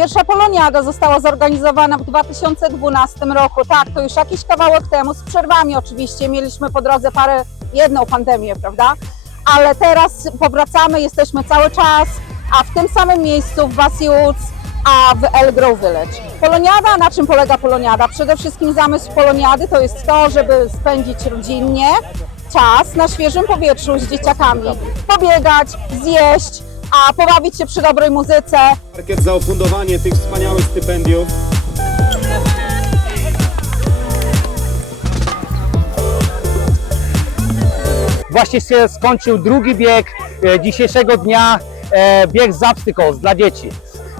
Pierwsza poloniada została zorganizowana w 2012 roku. Tak, to już jakiś kawałek temu, z przerwami oczywiście. Mieliśmy po drodze parę, jedną pandemię, prawda? Ale teraz powracamy, jesteśmy cały czas, a w tym samym miejscu w Woods, a w El Grove Village. Poloniada, na czym polega poloniada? Przede wszystkim zamysł poloniady to jest to, żeby spędzić rodzinnie czas na świeżym powietrzu z dzieciakami. Pobiegać, zjeść, a pobawić się przy dobrej muzyce, Market za ufundowanie tych wspaniałych stypendiów. Właśnie się skończył drugi bieg e, dzisiejszego dnia, e, bieg z obstacles dla dzieci.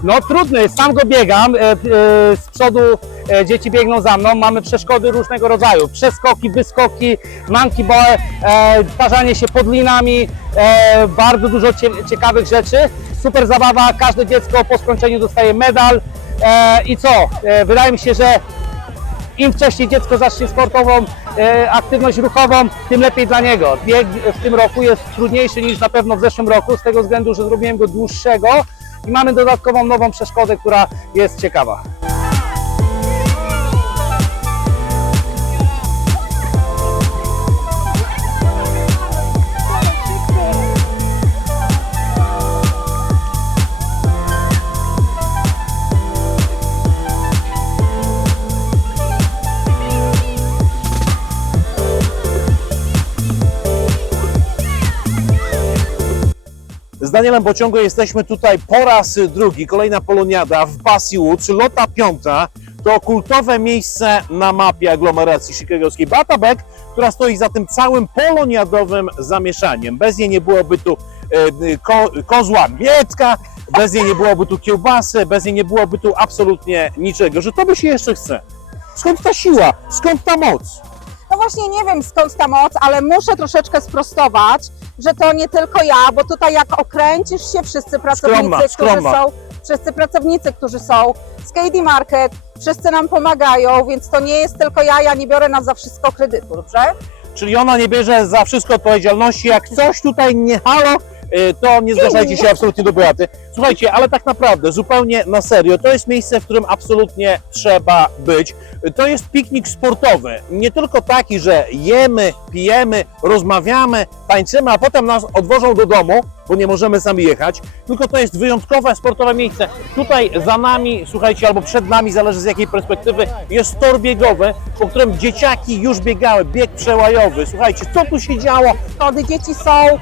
No trudny, sam go biegam, e, e, z przodu e, dzieci biegną za mną, mamy przeszkody różnego rodzaju, przeskoki, wyskoki, monkey bar, e, tarzanie się pod linami, e, bardzo dużo cie, ciekawych rzeczy, super zabawa, każde dziecko po skończeniu dostaje medal i co, wydaje mi się, że im wcześniej dziecko zacznie sportową aktywność ruchową, tym lepiej dla niego. Bieg w tym roku jest trudniejszy niż na pewno w zeszłym roku, z tego względu, że zrobiłem go dłuższego i mamy dodatkową nową przeszkodę, która jest ciekawa. Z Danielem Bociągo jesteśmy tutaj po raz drugi. Kolejna poloniada w Bassey Woods, Lota Piąta. To kultowe miejsce na mapie aglomeracji chicagowskiej. Beata Beck, która stoi za tym całym poloniadowym zamieszaniem. Bez niej nie byłoby tu e, ko, kozła Mietka, bez niej nie byłoby tu kiełbasy, bez niej nie byłoby tu absolutnie niczego. Że to by się jeszcze chce. Skąd ta siła? Skąd ta moc? Właśnie nie wiem skąd ta moc, ale muszę troszeczkę sprostować, że to nie tylko ja, bo tutaj jak okręcisz się, wszyscy pracownicy, Skromna, którzy skromna. są, wszyscy pracownicy, którzy są z KD Market, wszyscy nam pomagają, więc to nie jest tylko ja, ja nie biorę na za wszystko kredytu, dobrze? Czyli ona nie bierze za wszystko odpowiedzialności. Jak coś tutaj nie halo, to nie zgłaszajcie się absolutnie do Beaty. Słuchajcie, ale tak naprawdę, zupełnie na serio, to jest miejsce, w którym absolutnie trzeba być. To jest piknik sportowy. Nie tylko taki, że jemy, pijemy, rozmawiamy, tańczymy, a potem nas odwożą do domu, bo nie możemy sami jechać, tylko to jest wyjątkowe sportowe miejsce. Tutaj za nami, słuchajcie, albo przed nami, zależy z jakiej perspektywy, jest tor biegowy, po którym dzieciaki już biegały, bieg przełajowy. Słuchajcie, co tu się działo? Schody dzieci są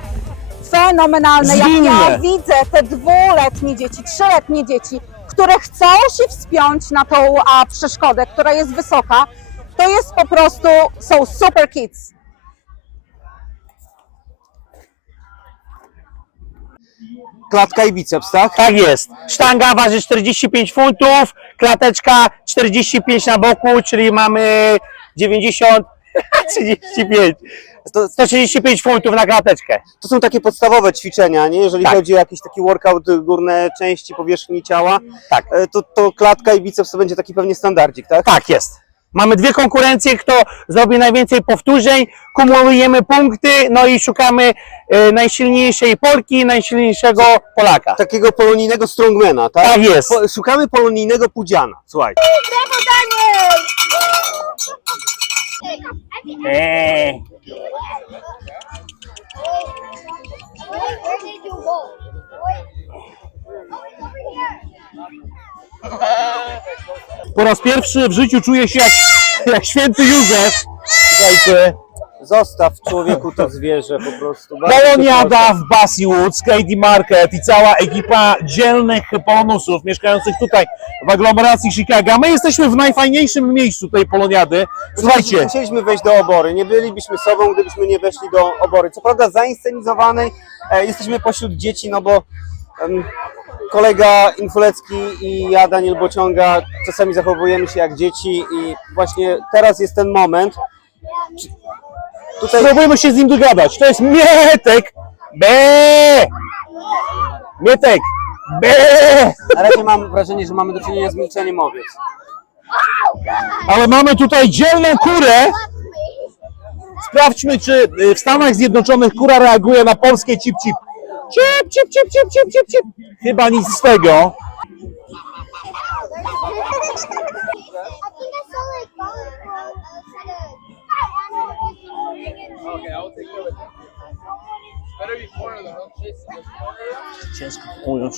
fenomenalne. Jak Zwinne. ja widzę te dwuletnie dzieci, trzyletnie dzieci, które chcą się wspiąć na tą a, przeszkodę, która jest wysoka, to jest po prostu, są super kids. klatka i biceps, tak? Tak jest. Sztanga waży 45 funtów, klateczka 45 na boku, czyli mamy 90, 35. To, 135 funtów na klateczkę. to są takie podstawowe ćwiczenia, nie? Jeżeli Tak. chodzi o jakiś taki workout, górne części powierzchni ciała, Tak. e, to, to klatka i biceps to będzie taki pewnie standardzik, tak? Tak jest. Mamy dwie konkurencje, kto zrobi najwięcej powtórzeń, kumulujemy punkty, no i szukamy e, najsilniejszej Polki, najsilniejszego Polaka. Takiego polonijnego strongmana, tak? Tak jest. Po, szukamy polonijnego pudziana, słuchaj. Eee. Po raz pierwszy w życiu czuję się jak, jak święty Józef. Słuchajcie, Zostaw człowieku to zwierzę po prostu. Proszę. w Bassey Woods, KD Market i cała ekipa dzielnych polonusów mieszkających tutaj w aglomeracji Chicago. My jesteśmy w najfajniejszym miejscu tej poloniady. Słuchajcie, Musieliśmy wejść do obory. Nie bylibyśmy sobą, gdybyśmy nie weszli do obory. Co prawda zainscenizowanej, e, jesteśmy pośród dzieci, no bo em, kolega Infulecki i ja, Daniel Bociąga, czasami zachowujemy się jak dzieci i właśnie teraz jest ten moment. Tutaj spróbujmy się z nim dogadać. To jest Mietek! Be! Mietek! Be! na razie mam wrażenie, że mamy do czynienia z milczeniem owiec. Ale mamy tutaj dzielną kurę. Sprawdźmy, czy y, w Stanach Zjednoczonych kura reaguje na polskie cip-cip. Cip, cip, cip, cip, cip, cip, cip. Chyba nic z tego. Okay, I will take care of it. Better be corner than Don't chase it. Just corner.